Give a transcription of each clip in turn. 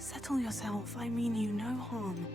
Settle yourself. I mean you no harm.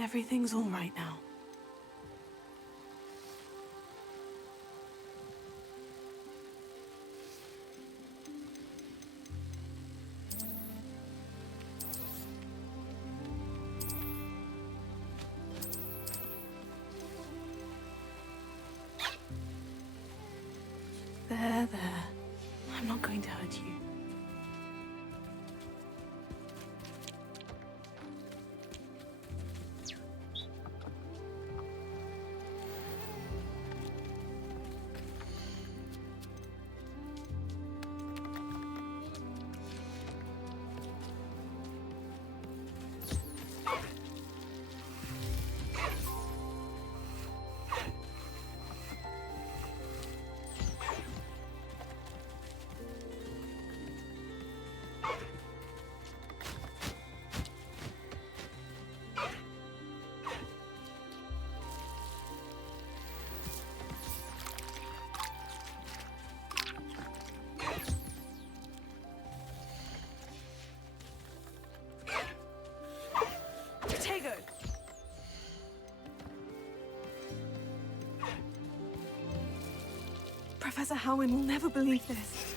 Everything's all right now. There. I'm not going to hurt you. Professor Howin will never believe this.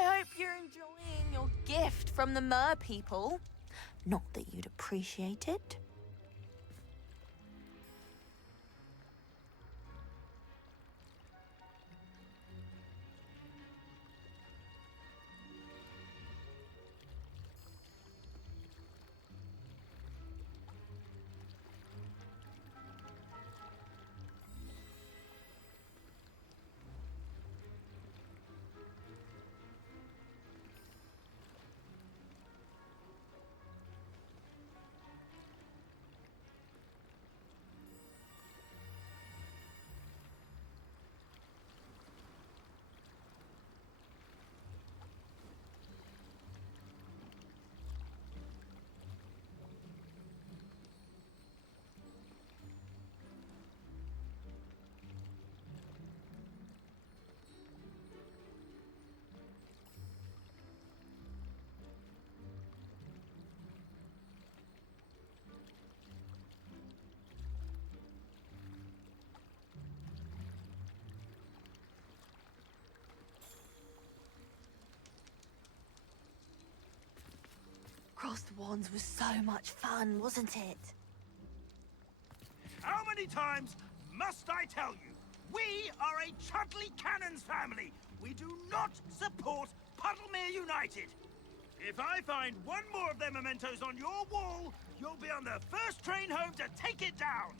I hope you're enjoying your gift from the mer people. Not that you'd appreciate it. Crossed Wands was so much fun, wasn't it? How many times must I tell you? We are a Chudley Cannons family. We do not support Puddlemere United. If I find one more of their mementos on your wall, you'll be on the first train home to take it down.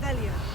Revelio.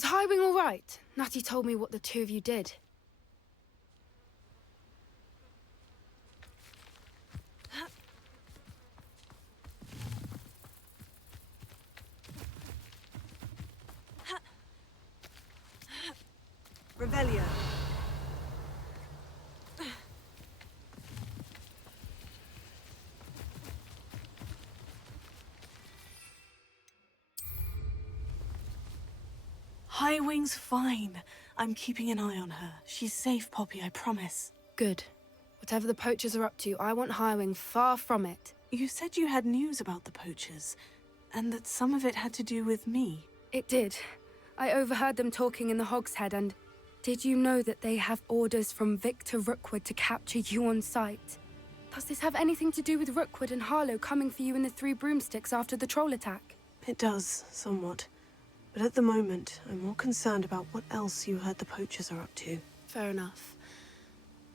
Is Highwing all right? Natty told me what the two of you did. Revelio. Highwing's fine. I'm keeping an eye on her. She's safe, Poppy, I promise. Good. Whatever the poachers are up to, I want Highwing far from it. You said you had news about the poachers, and that some of it had to do with me. It did. I overheard them talking in the Hogshead, and did you know that they have orders from Victor Rookwood to capture you on sight? Does this have anything to do with Rookwood and Harlow coming for you in the Three Broomsticks after the troll attack? It does, somewhat. But at the moment, I'm more concerned about what else you heard the poachers are up to. Fair enough.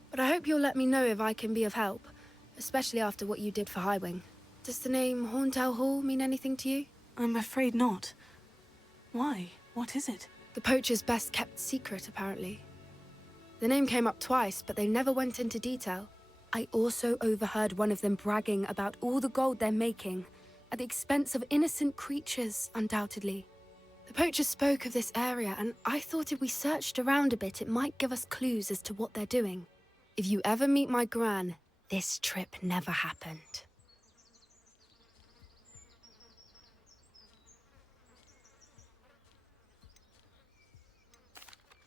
But I hope you'll let me know if I can be of help, especially after what you did for Highwing. Does the name Horntail Hall mean anything to you? I'm afraid not. Why? What is it? The poachers' best kept secret, apparently. The name came up twice, but they never went into detail. I also overheard one of them bragging about all the gold they're making, at the expense of innocent creatures, undoubtedly. The poachers spoke of this area, and I thought if we searched around a bit, it might give us clues as to what they're doing. If you ever meet my Gran, this trip never happened.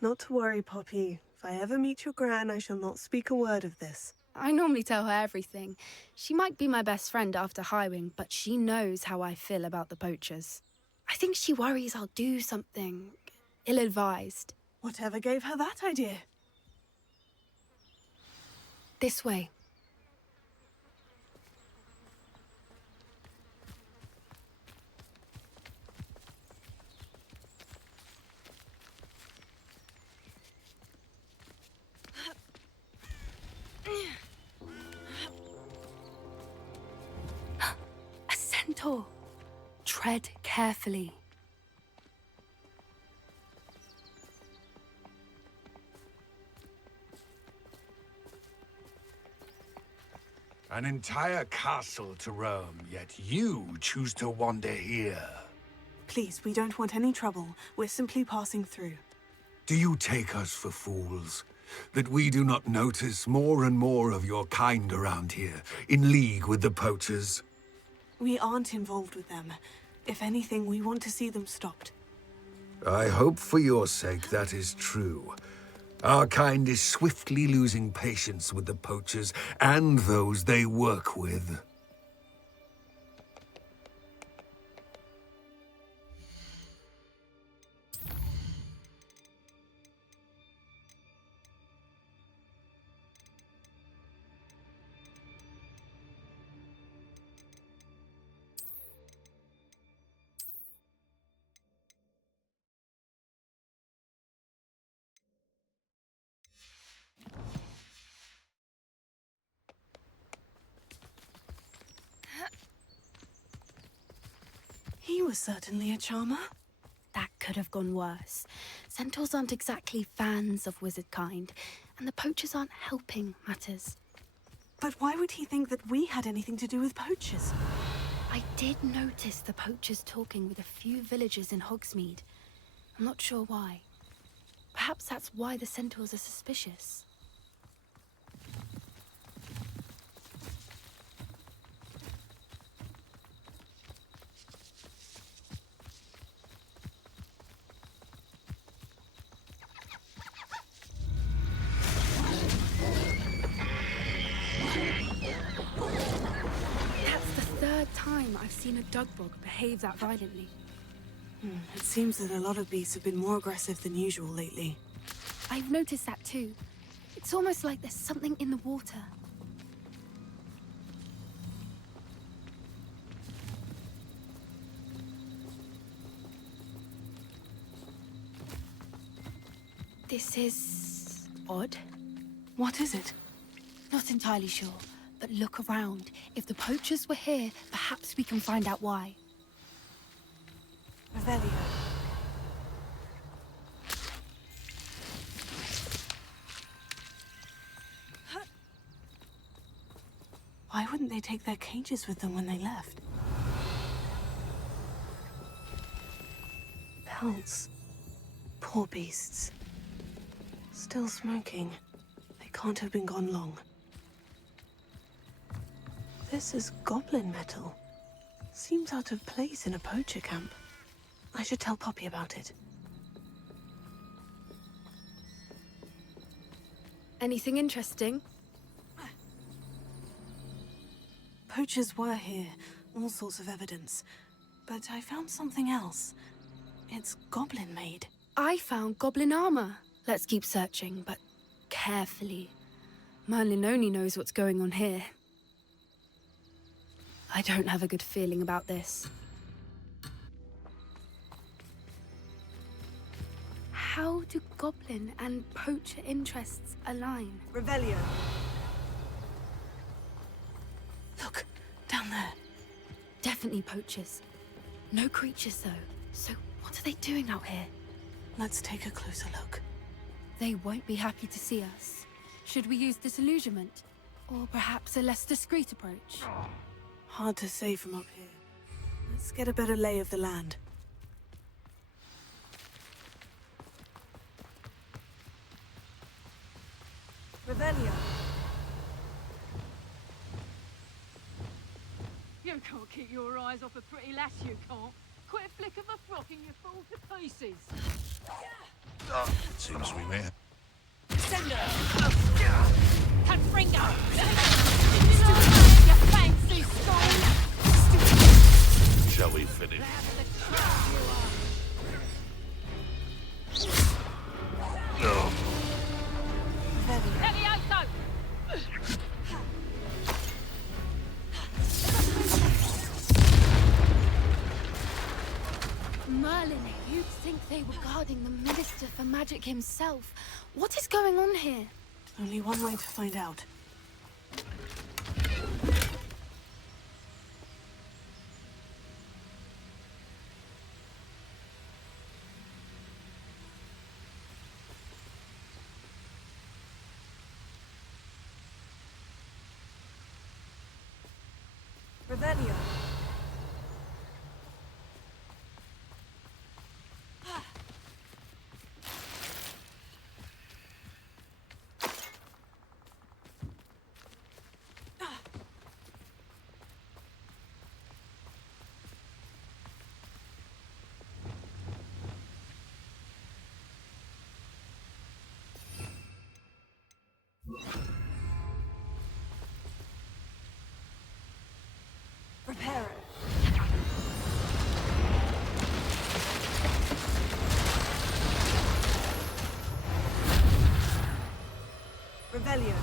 Not to worry, Poppy. If I ever meet your Gran, I shall not speak a word of this. I normally tell her everything. She might be my best friend after Highwing, but she knows how I feel about the poachers. I think she worries I'll do something ill-advised. Whatever gave her that idea? This way. A centaur. Tread carefully. An entire castle to roam, yet you choose to wander here. Please, we don't want any trouble. We're simply passing through. Do you take us for fools? That we do not notice more and more of your kind around here, in league with the poachers? We aren't involved with them. If anything, we want to see them stopped. I hope for your sake that is true. Our kind is swiftly losing patience with the poachers and those they work with. He was certainly a charmer. That could have gone worse. Centaurs aren't exactly fans of wizard kind, and the poachers aren't helping matters. But why would he think that we had anything to do with poachers? I did notice the poachers talking with a few villagers in Hogsmeade. I'm not sure why. Perhaps that's why the centaurs are suspicious. Time I've seen a dugbog behave that violently. It seems that a lot of beasts have been more aggressive than usual lately. I've noticed that too. It's almost like there's something in the water. This is odd. What is it? Not entirely sure. But look around. If the poachers were here, perhaps we can find out why. Revelio. Why wouldn't they take their cages with them when they left? Pelts. Poor beasts. Still smoking. They can't have been gone long. This is goblin metal. Seems out of place in a poacher camp. I should tell Poppy about it. Anything interesting? Poachers were here, all sorts of evidence. But I found something else. It's goblin-made. I found goblin armor. Let's keep searching, but carefully. Merlin only knows what's going on here. I don't have a good feeling about this. How do goblin and poacher interests align? Revelio. Look, down there. Definitely poachers. No creatures, though. So what are they doing out here? Let's take a closer look. They won't be happy to see us. Should we use disillusionment? Or perhaps a less discreet approach? Hard to say from up here. Let's get a better lay of the land. Revelio. You can't keep your eyes off a pretty lass, you can't. Quit a flick of a frock and you fall to pieces. Seems we may. Sender! Confringo! You fancy stone! Shall we finish? No. Levioso! Merlin, you'd think they were guarding the Minister for Magic himself. What is going on here? Only one way to find out. Revelio. Prepare it. Revelio.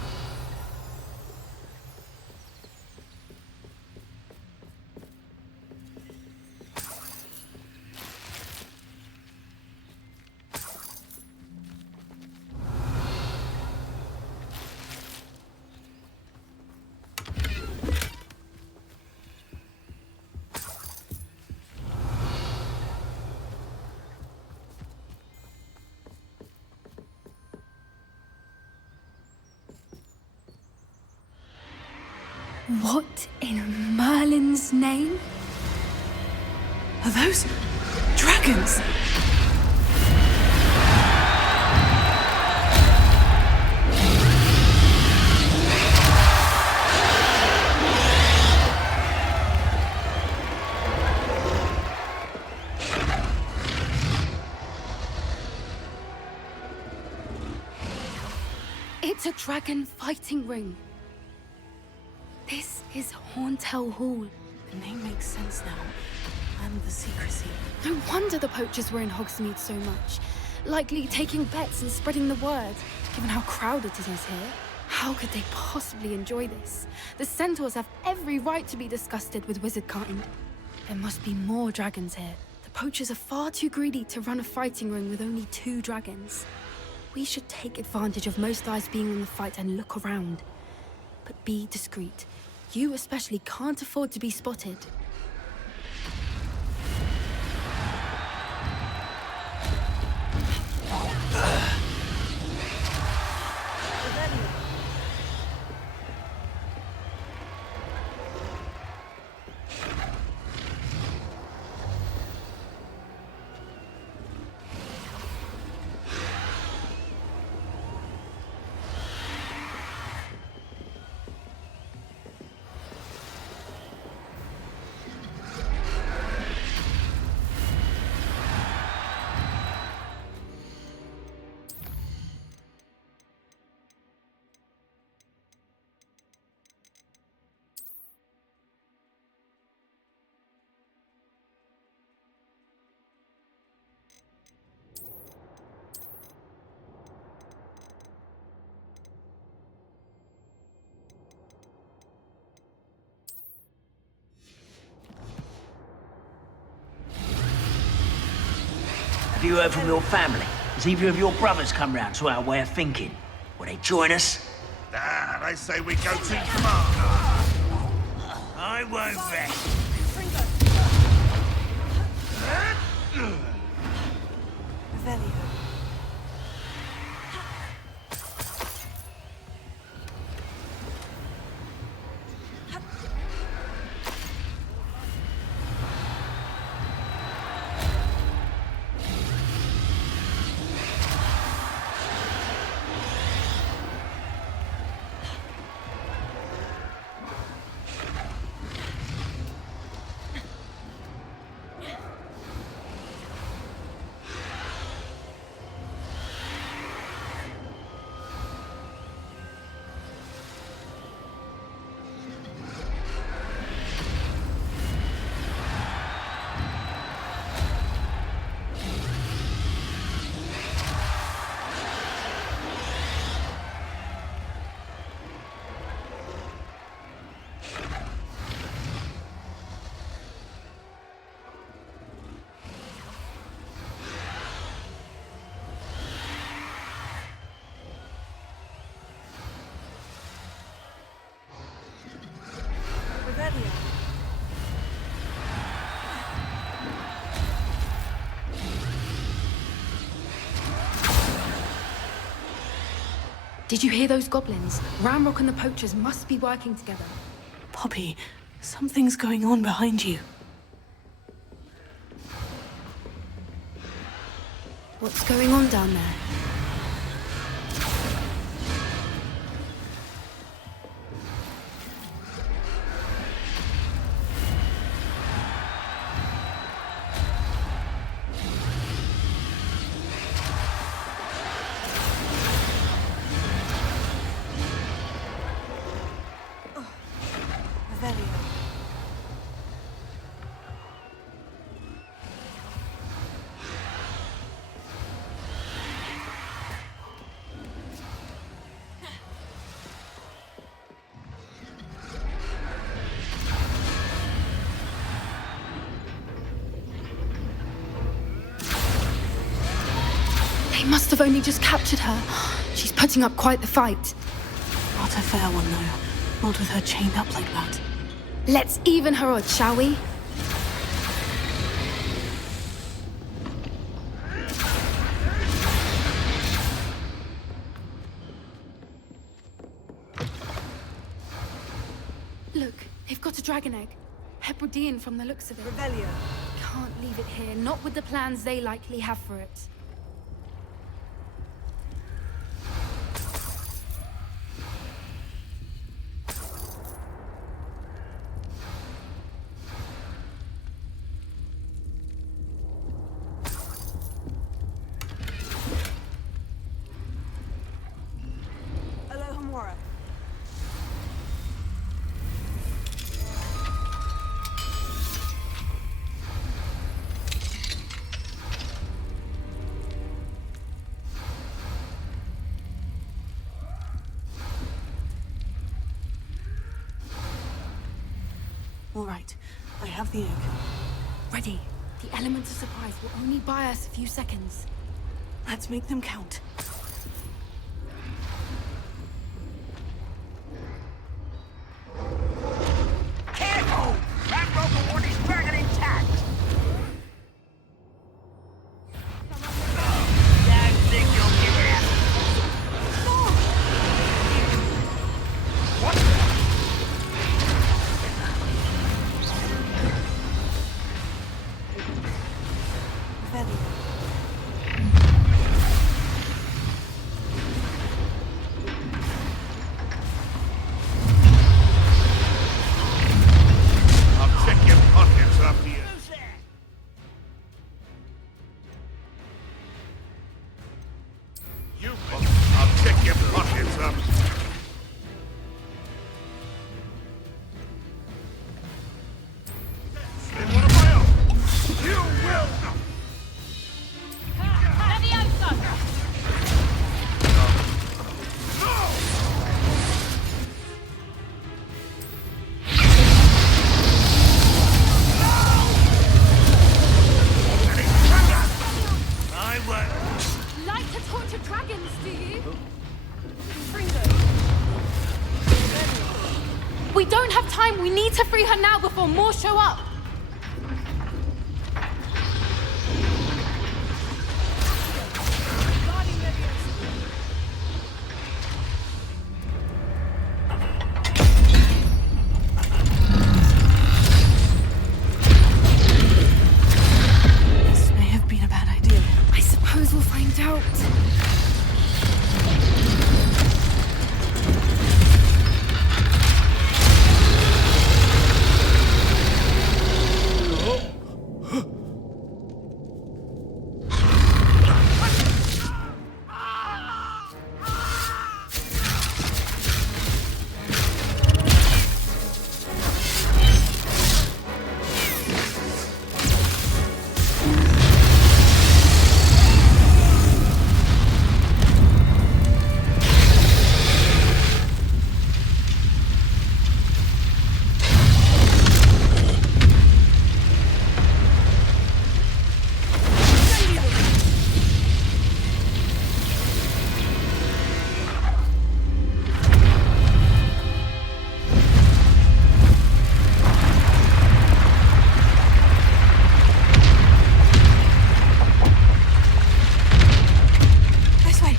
What in Merlin's name? Are those dragons? It's a dragon fighting ring. This is Hauntel Hall. The name makes sense now. And the secrecy. No wonder the poachers were in Hogsmeade so much. Likely taking bets and spreading the word, given how crowded it is here. How could they possibly enjoy this? The centaurs have every right to be disgusted with wizard kind. There must be more dragons here. The poachers are far too greedy to run a fighting ring with only 2 dragons. We should take advantage of most eyes being on the fight and look around. But be discreet. You especially can't afford to be spotted. you heard from your family? Has either of your brothers come round to our way of thinking? Will they join us? Nah, they say we go too far. I won't rest. Revelio. Revelio. Did you hear those goblins? Ramrock and the poachers must be working together. Poppy, something's going on behind you. What's going on down there? Revelio. They must have only just captured her. She's putting up quite the fight. Not a fair one, though. Not with her chained up like that. Let's even her odds, shall we? Look, they've got a dragon egg. Hebridean from the looks of it. Revelio. Can't leave it here, not with the plans they likely have for it. Alohomora. All right, I have the egg. Ready. The element of surprise will only buy us a few seconds. Let's make them count. Careful! Ramrock will want his dragon intact! Don't think you'll give it up. Revelio. I'll check your pockets after you. I'll check your pockets up. In one of my own. You will. time. We need to free her now before more show up. This may have been a bad idea. I suppose we'll find out. This way.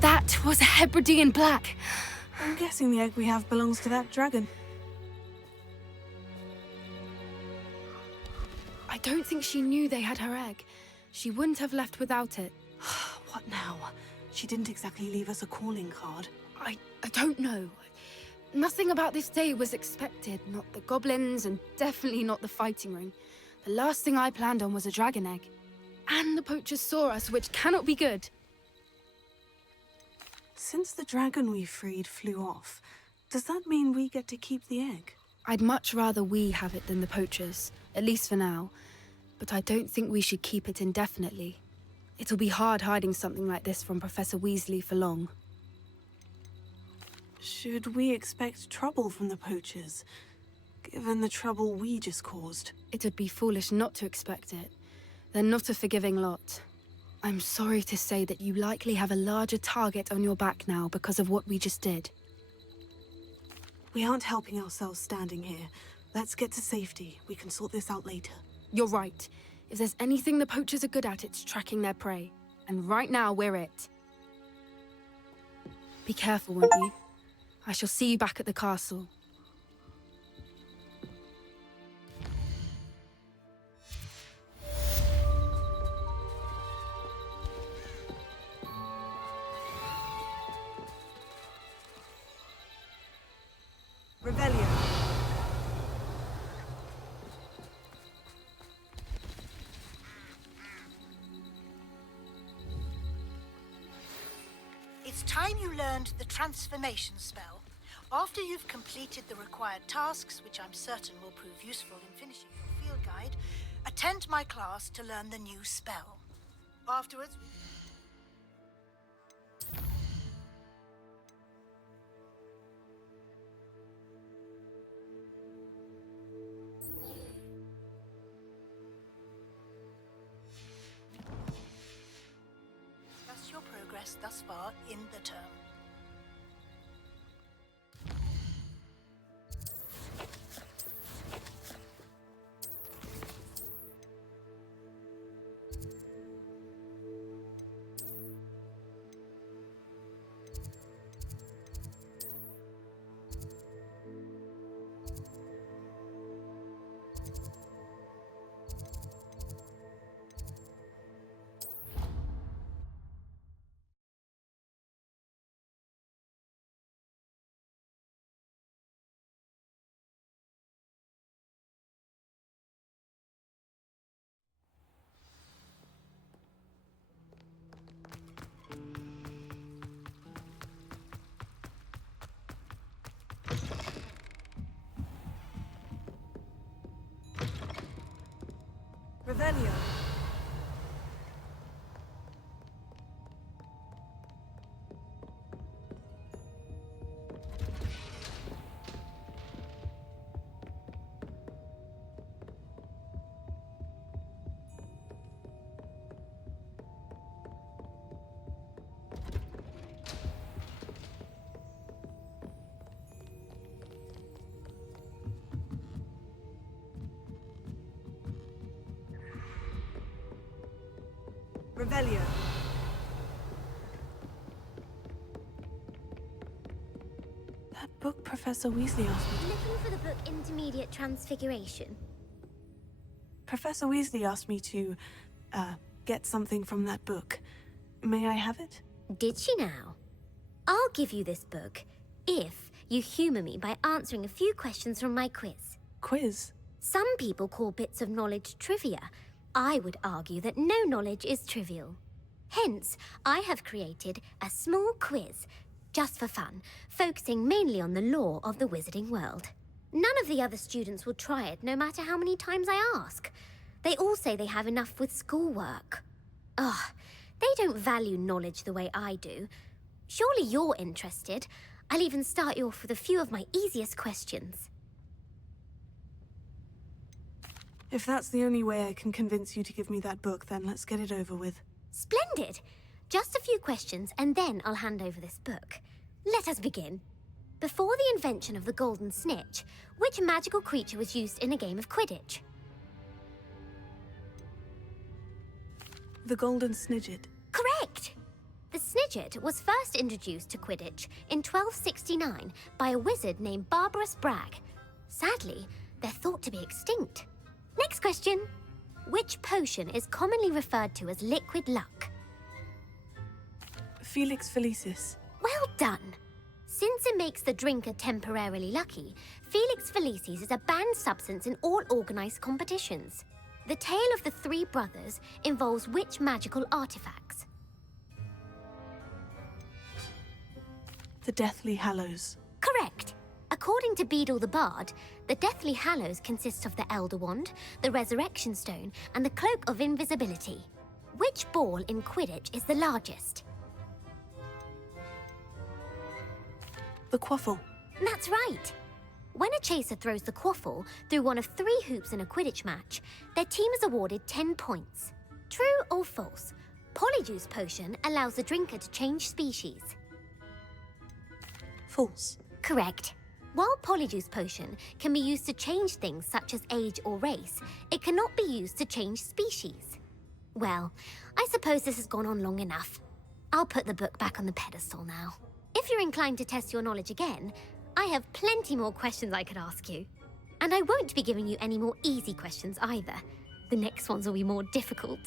That was a Hebridean black. I'm guessing the egg we have belongs to that dragon. I don't think she knew they had her egg. She wouldn't have left without it. What now? She didn't exactly leave us a calling card. I don't know. Nothing about this day was expected. Not the goblins, and definitely not the fighting ring. The last thing I planned on was a dragon egg. And the poachers saw us, which cannot be good. Since the dragon we freed flew off, does that mean we get to keep the egg? I'd much rather we have it than the poachers, at least for now. But I don't think we should keep it indefinitely. It'll be hard hiding something like this from Professor Weasley for long. Should we expect trouble from the poachers, given the trouble we just caused? It'd be foolish not to expect it. They're not a forgiving lot. I'm sorry to say that you likely have a larger target on your back now because of what we just did. We aren't helping ourselves standing here. Let's get to safety. We can sort this out later. You're right. If there's anything the poachers are good at, it's tracking their prey. And right now, we're it. Be careful, won't you? I shall see you back at the castle. Revelio. It's time you learned the transformation spell. After you've completed the required tasks, which I'm certain will prove useful in finishing your field guide, attend my class to learn the new spell. Afterwards... discuss your progress thus far in the term. Revelio. That book Professor Weasley asked me. Looking for the book Intermediate Transfiguration. Professor Weasley asked me to, get something from that book. May I have it? Did she now? I'll give you this book if you humour me by answering a few questions from my quiz. Quiz? Some people call bits of knowledge trivia. I would argue that no knowledge is trivial. Hence, I have created a small quiz, just for fun, focusing mainly on the lore of the wizarding world. None of the other students will try it, no matter how many times I ask. They all say they have enough with schoolwork. Ugh, they don't value knowledge the way I do. Surely you're interested. I'll even start you off with a few of my easiest questions. If that's the only way I can convince you to give me that book, then let's get it over with. Splendid! Just a few questions, and then I'll hand over this book. Let us begin. Before the invention of the golden snitch, which magical creature was used in a game of Quidditch? The Golden Snidget. Correct! The Snidget was first introduced to Quidditch in 1269 by a wizard named Barbarous Bragg. Sadly, they're thought to be extinct. Next question. Which potion is commonly referred to as liquid luck? Felix Felicis. Well done! Since it makes the drinker temporarily lucky, Felix Felicis is a banned substance in all organised competitions. The tale of the three brothers involves which magical artifacts? The Deathly Hallows. Correct! According to Beadle the Bard, the Deathly Hallows consists of the Elder Wand, the Resurrection Stone, and the Cloak of Invisibility. Which ball in Quidditch is the largest? The Quaffle. That's right! When a chaser throws the quaffle through one of 3 hoops in a Quidditch match, their team is awarded 10 points. True or false? Polyjuice Potion allows the drinker to change species. False. Correct. While Polyjuice Potion can be used to change things such as age or race, it cannot be used to change species. Well, I suppose this has gone on long enough. I'll put the book back on the pedestal now. If you're inclined to test your knowledge again, I have plenty more questions I could ask you. And I won't be giving you any more easy questions either. The next ones will be more difficult.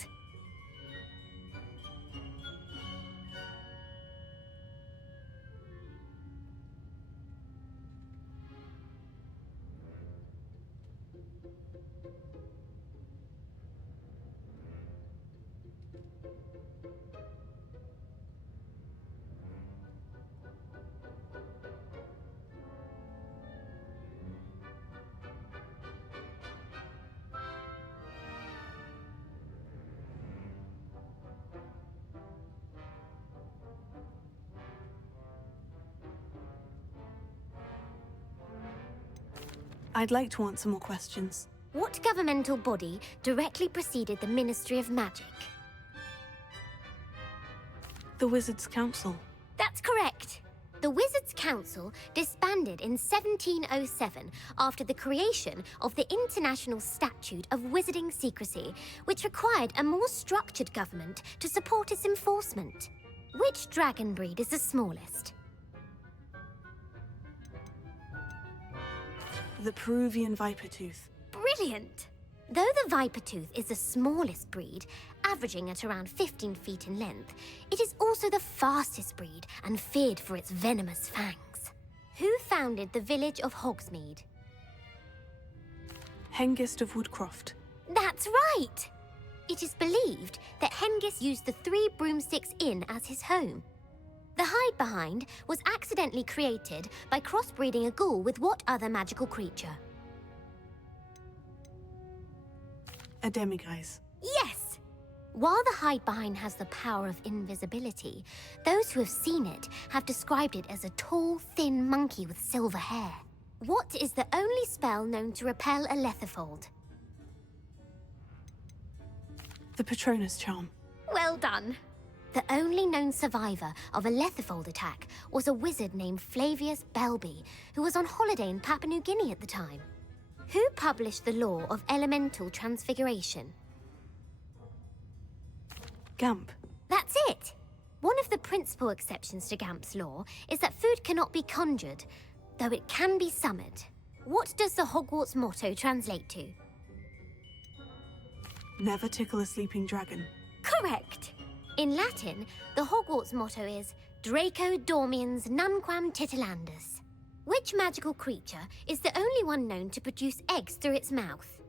I'd like to answer more questions. What governmental body directly preceded the Ministry of Magic? The Wizards' Council. That's correct. The Wizards' Council disbanded in 1707 after the creation of the International Statute of Wizarding Secrecy, which required a more structured government to support its enforcement. Which dragon breed is the smallest? The Peruvian Vipertooth. Brilliant! Though the Vipertooth is the smallest breed, averaging at around 15 feet in length, it is also the fastest breed and feared for its venomous fangs. Who founded the village of Hogsmeade? Hengist of Woodcroft. That's right! It is believed that Hengist used the 3 Broomsticks Inn as his home. The Hide-Behind was accidentally created by crossbreeding a ghoul with what other magical creature? A Demiguise. Yes! While the Hide-Behind has the power of invisibility, those who have seen it have described it as a tall, thin monkey with silver hair. What is the only spell known to repel a Lethifold? The Patronus Charm. Well done! The only known survivor of a Lethifold attack was a wizard named Flavius Belby, who was on holiday in Papua New Guinea at the time. Who published the law of elemental transfiguration? Gamp. That's it! One of the principal exceptions to Gamp's law is that food cannot be conjured, though it can be summoned. What does the Hogwarts motto translate to? Never tickle a sleeping dragon. Correct! In Latin, the Hogwarts motto is Draco dormiens nunquam titilandus. Which magical creature is the only one known to produce eggs through its mouth?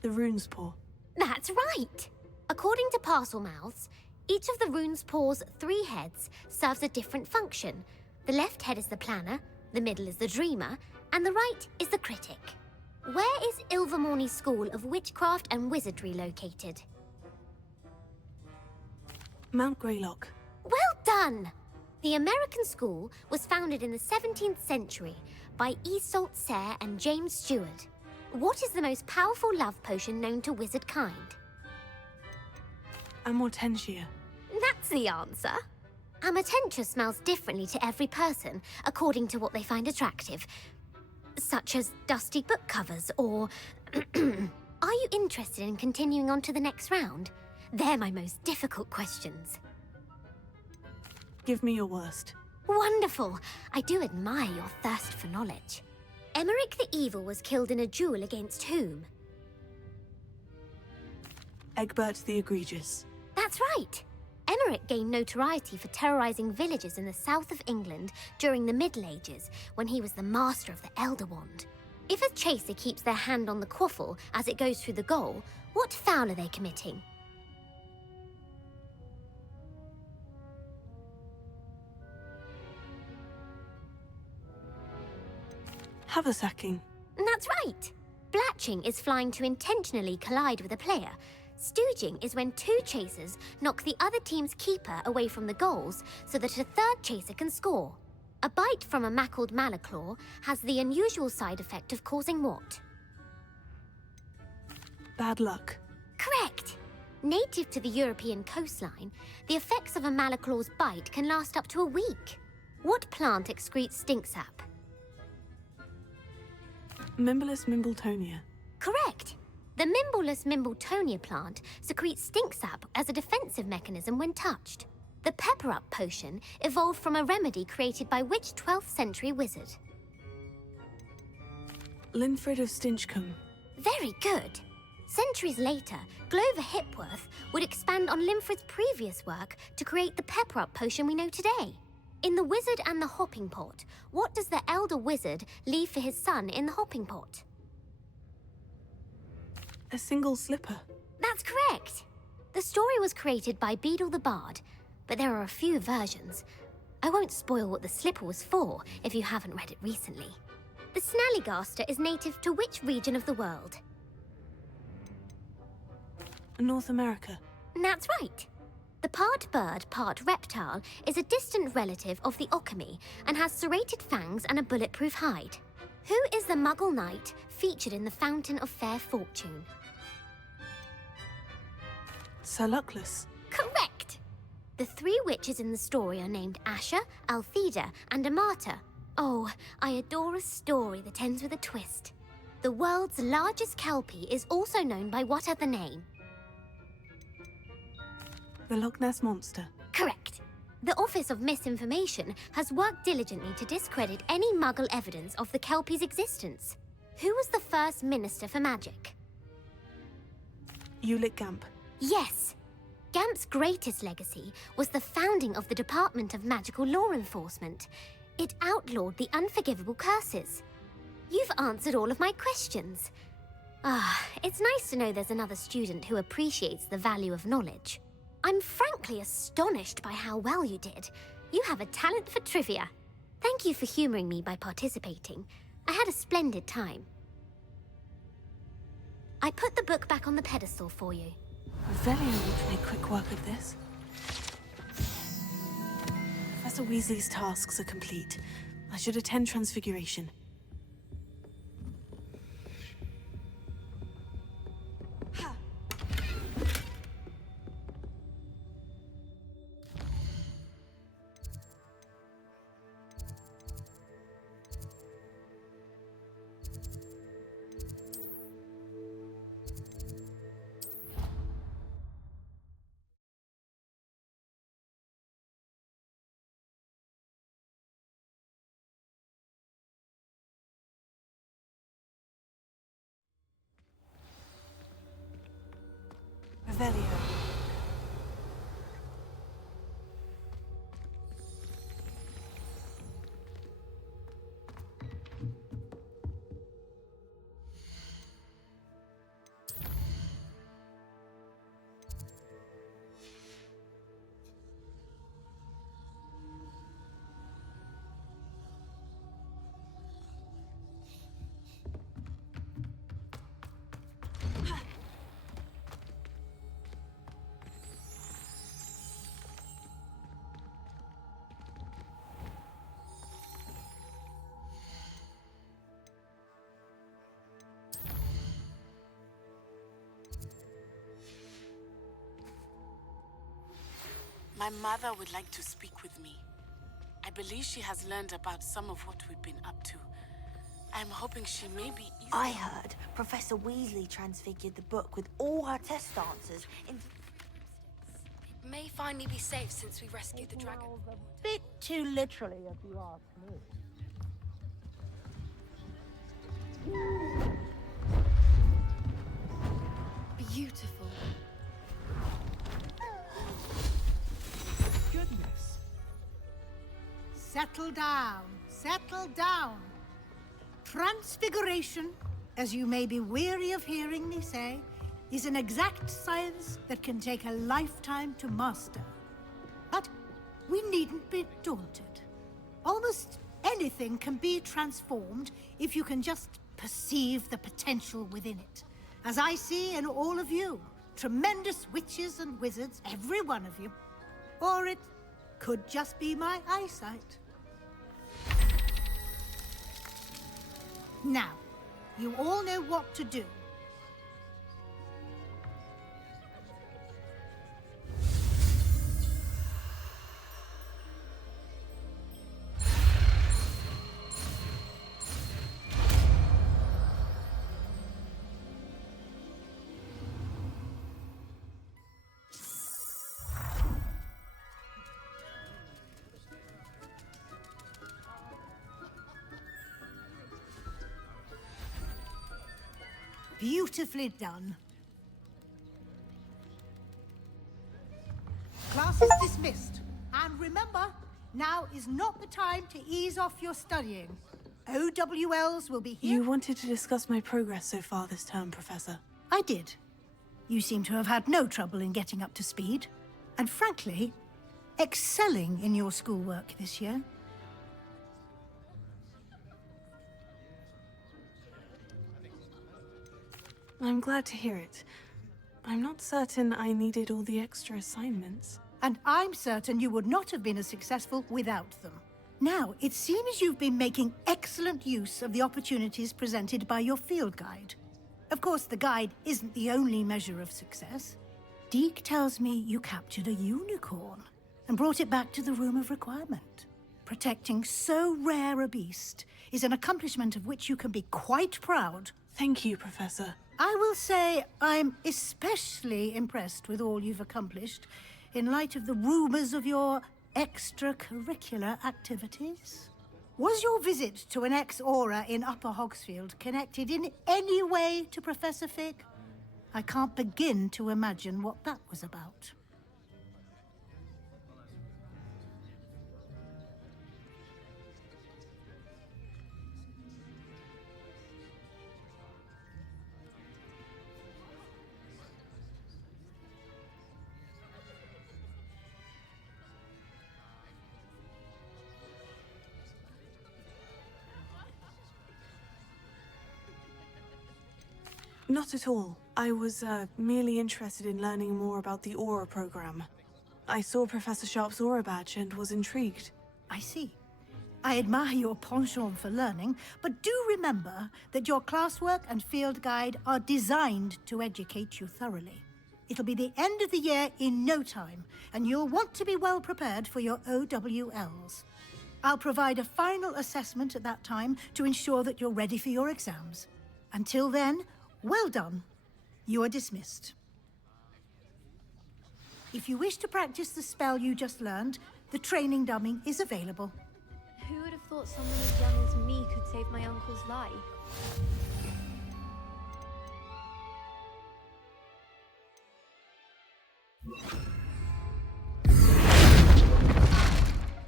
The rune's paw. That's right! According to Parselmouths, each of the rune's paw's 3 heads serves a different function. The left head is the planner, the middle is the dreamer, and the right is the critic. Where is Ilvermorny School of Witchcraft and Wizardry located? Mount Greylock. Well done! The American school was founded in the 17th century by Isolde Sayre and James Stewart. What is the most powerful love potion known to wizard kind? Amortentia. That's the answer. Amortentia smells differently to every person, according to what they find attractive, such as dusty book covers or... Are you interested in continuing on to the next round? They're my most difficult questions. Give me your worst. Wonderful! I do admire your thirst for knowledge. Emmerich the Evil was killed in a duel against whom? Egbert the Egregious. That's right! Emmerich gained notoriety for terrorizing villages in the south of England during the Middle Ages, when he was the master of the Elder Wand. If a chaser keeps their hand on the quaffle as it goes through the goal, what foul are they committing? Haversacking. That's right! Blatching is flying to intentionally collide with a player. Stooging is when 2 chasers knock the other team's keeper away from the goals so that a 3rd chaser can score. A bite from a mackled malaclaw has the unusual side effect of causing what? Bad luck. Correct! Native to the European coastline, the effects of a malaclaw's bite can last up to a week. What plant excretes stink sap? Mimblus Mimbletonia. Correct! The Mimblus Mimbletonia plant secretes stink sap as a defensive mechanism when touched. The pepper-up potion evolved from a remedy created by which 12th century wizard? Linfred of Stinchcombe. Very good! Centuries later, Glover Hipworth would expand on Linfred's previous work to create the pepper-up potion we know today. In The Wizard and the Hopping Pot, what does the elder wizard leave for his son in the hopping pot? A single slipper. That's correct! The story was created by Beadle the Bard, but there are a few versions. I won't spoil what the slipper was for if you haven't read it recently. The Snallygaster is native to which region of the world? North America. That's right! The part bird, part reptile is a distant relative of the Occamy and has serrated fangs and a bulletproof hide. Who is the Muggle knight featured in the Fountain of Fair Fortune? Sir Luckless. Correct! The 3 witches in the story are named Asher, Altheda, and Amata. Oh, I adore a story that ends with a twist. The world's largest kelpie is also known by what other name? The Loch Ness Monster. Correct. The Office of Misinformation has worked diligently to discredit any Muggle evidence of the Kelpie's existence. Who was the first Minister for Magic? Ulick Gamp. Yes. Gamp's greatest legacy was the founding of the Department of Magical Law Enforcement. It outlawed the unforgivable curses. You've answered all of my questions. It's nice to know there's another student who appreciates the value of knowledge. I'm frankly astonished by how well you did. You have a talent for trivia. Thank you for humoring me by participating. I had a splendid time. I put the book back on the pedestal for you. Very able to make quick work of this. Professor Weasley's tasks are complete. I should attend Transfiguration. My mother would like to speak with me. I believe she has learned about some of what we've been up to. I'm hoping she may be easy. I heard Professor Weasley transfigured the book with all her test answers into... It may finally be safe since we rescued the dragon. Bit too literally, if you ask me. Beautiful. Goodness. Settle down. Settle down. Transfiguration, as you may be weary of hearing me say, is an exact science that can take a lifetime to master. But we needn't be daunted. Almost anything can be transformed if you can just perceive the potential within it. As I see in all of you, tremendous witches and wizards, every one of you. Or it could just be my eyesight. Now, you all know what to do. Beautifully done. Class is dismissed. And remember, now is not the time to ease off your studying. OWLs will be here. You wanted to discuss my progress so far this term, Professor. I did. You seem to have had no trouble in getting up to speed. And frankly, excelling in your schoolwork this year. I'm glad to hear it. I'm not certain I needed all the extra assignments. And I'm certain you would not have been as successful without them. Now, it seems you've been making excellent use of the opportunities presented by your field guide. Of course, the guide isn't the only measure of success. Deke tells me you captured a unicorn and brought it back to the Room of Requirement. Protecting so rare a beast is an accomplishment of which you can be quite proud. Thank you, Professor. I will say I'm especially impressed with all you've accomplished in light of the rumors of your extracurricular activities. Was your visit to an ex-aura in Upper Hogsfield connected in any way to Professor Fig? I can't begin to imagine what that was about. Not at all. I was merely interested in learning more about the Aura program. I saw Professor Sharp's Aura badge and was intrigued. I see. I admire your penchant for learning, but do remember that your classwork and field guide are designed to educate you thoroughly. It'll be the end of the year in no time, and you'll want to be well prepared for your OWLs. I'll provide a final assessment at that time to ensure that you're ready for your exams. Until then, well done. You are dismissed. If you wish to practice the spell you just learned, the training dummy is available. Who would have thought someone as young as me could save my uncle's life?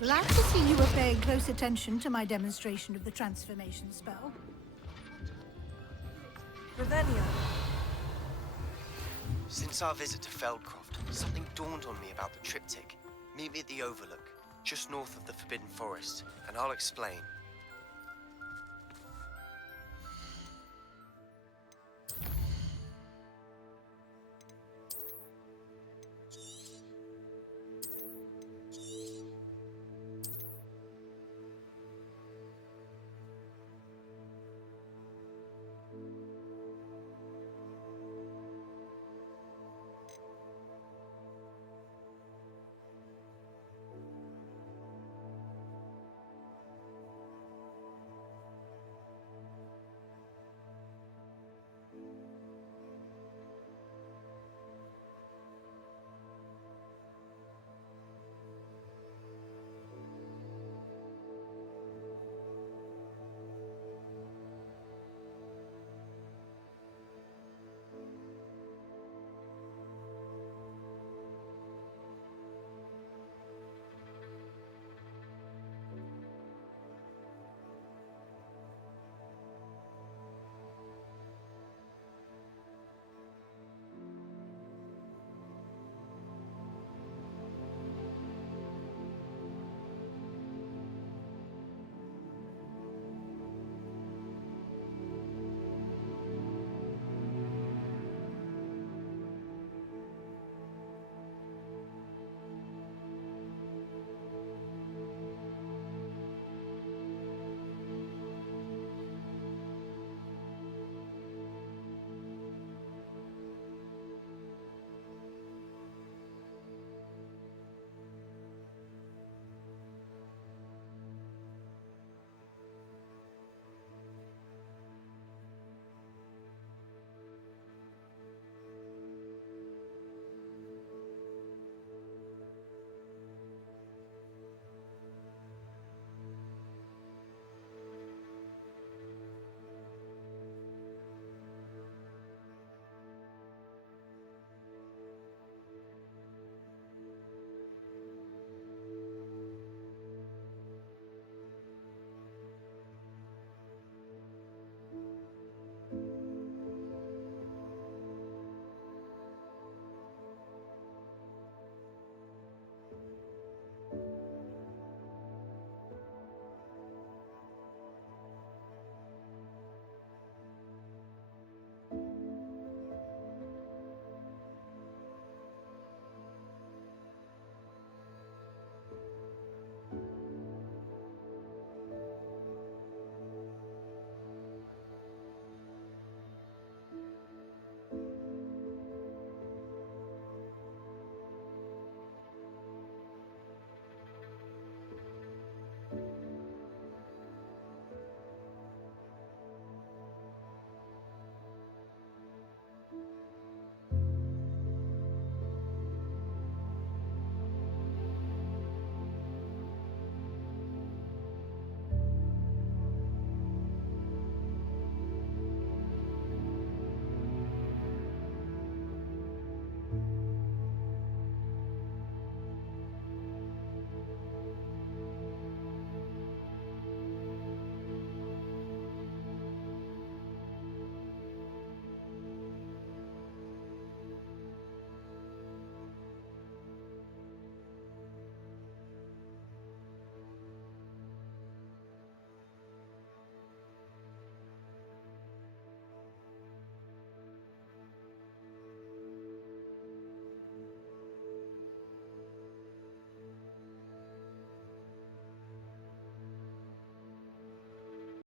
Glad to see you were paying close attention to my demonstration of the transformation spell. Ravenna. Since our visit to Feldcroft, something dawned on me about the triptych. Meet me at the Overlook, just north of the Forbidden Forest, and I'll explain.